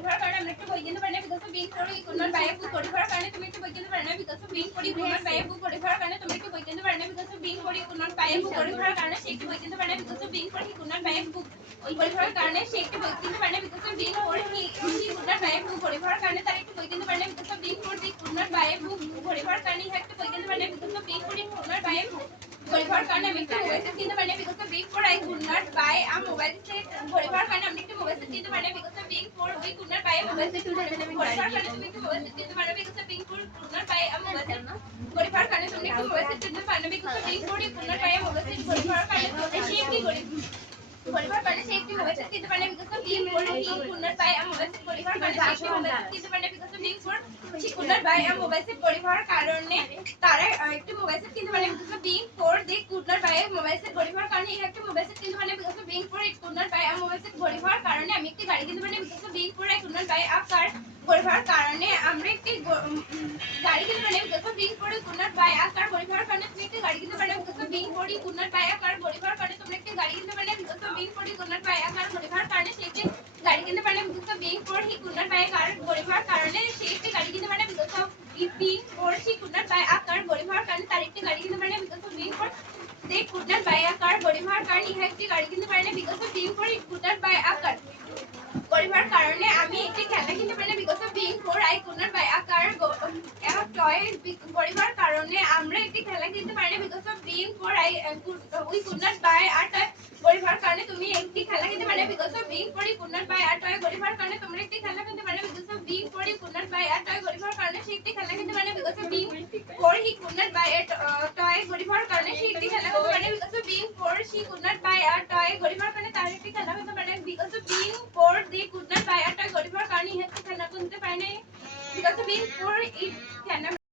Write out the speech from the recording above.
পরিবার কারণে আমরা একটু বই কিনতে পারি না because of being poor he could not buy a book পরিবার কারণে তুমি একটু বই কিনতে পারি না because of being poor he could not buy a book পরিবার কারণে তুমি একটু বই কিনতে পারি না because of being poor he could not buy a book পরিবার কারণে সে একটু বই কিনতে পারে না because of being poor he could not buy a book ওই পরিবারের কারণে সে একটু বই কিনতে পারে না because of being poor he could not buy a book পরিবারের কারণে তার একটু বই কিনতে পারে না because of being poor he could not buy a book পরিবারের কারণে একটু বই কিনতে পারে না because of being poor he could not buy a book পরিবারের কারণে আমি একটু মোবাইল সেট কিনতে পারি না because of being poor I could not buy a mobile set পরিবারের কারণে আমি একটু মোবাইল সেট কিনতে পারি না because of being poor we could not buy a mobile set পরিবারের কারণে তুমি একটু মোবাইল সেট কিনতে পারো because of being poor could not buy a mobile set পরিবারের কারণে তুমি একটু মোবাইল সেট কিনতে পারো না because of being poor he could not buy a mobile set পরিবারের কারণে সে কি করে পরিবার কারণে সে একটি মোবাইল সেট কিনতে পারে না because of being poor he could not buy a mobile set পরিবার কারণে সে একটি মোবাইল সেট কিনতে পারে না because of being poor he could not buy a mobile set পরিবার কারণে তারা একটি মোবাইল সেট কিনতে পারে না because of being poor they could not buy a mobile set পরিবার কারণে এই একটি মোবাইল সেট কিনতে পারে না because of being poor it could not buy a mobile set পরিবার কারণে আমি একটি গাড়ি কিনতে পারি না because of being poor I could not buy a car পরিবার কারণে আমরা একটি গাড়ি কিনতে পারি না because of being poor could not buy a car পরিবার কারণে তুমি একটি গাড়ি কিনতে পারি না because of being poor could not buy a car পরিবার কারণে তোমরা একটি গাড়ি কিনতে পারি না because of being poor could not buy a car পরিবার কারণে সে একটি গাড়ি কিনতে পারে না because of being poor he could not buy a car পরিবার কারণে সে একটি গাড়ি কিনতে পারে না because of being poor he could not buy a car পরিবার কারণে তার একটি গাড়ি কিনতে পারে না because of being poor they could not buy a car পরিবার কারণে ইহা একটি গাড়ি কিনতে পারে না because of being poor it could not buy a car পরিবার কারণে আমি একটি খেলনা কিনতে পারি না because of being poor I could not buy a car toy পরিবার কারণে আমরা একটি খেলনা কিনতে পারি না because of being poor we could not buy a toy পরিবার কারণে তুমি একটি খেলনা কিনতে পারি না because of being poor could not buy a toy পরিবার কারণে তোমরা একটি খেলনা কিনতে পারি না because of being poor could not buy a toy পরিবার কারণে সে একটি খেলনা কিনতে পারি না because of being poor he could not buy a toy পরিবার কারণে সে একটি খেলনা কিনতে পারি না because of being poor she could not buy a toy পরিবার কারণে তার একটি খেলনা কিনতে পারি না because of being poor they could not buy a toy পরিবার কারণে ইহা একটি খেলনা কিনতে পারি না বিকজ অফ বিং পোর ইট খেলনা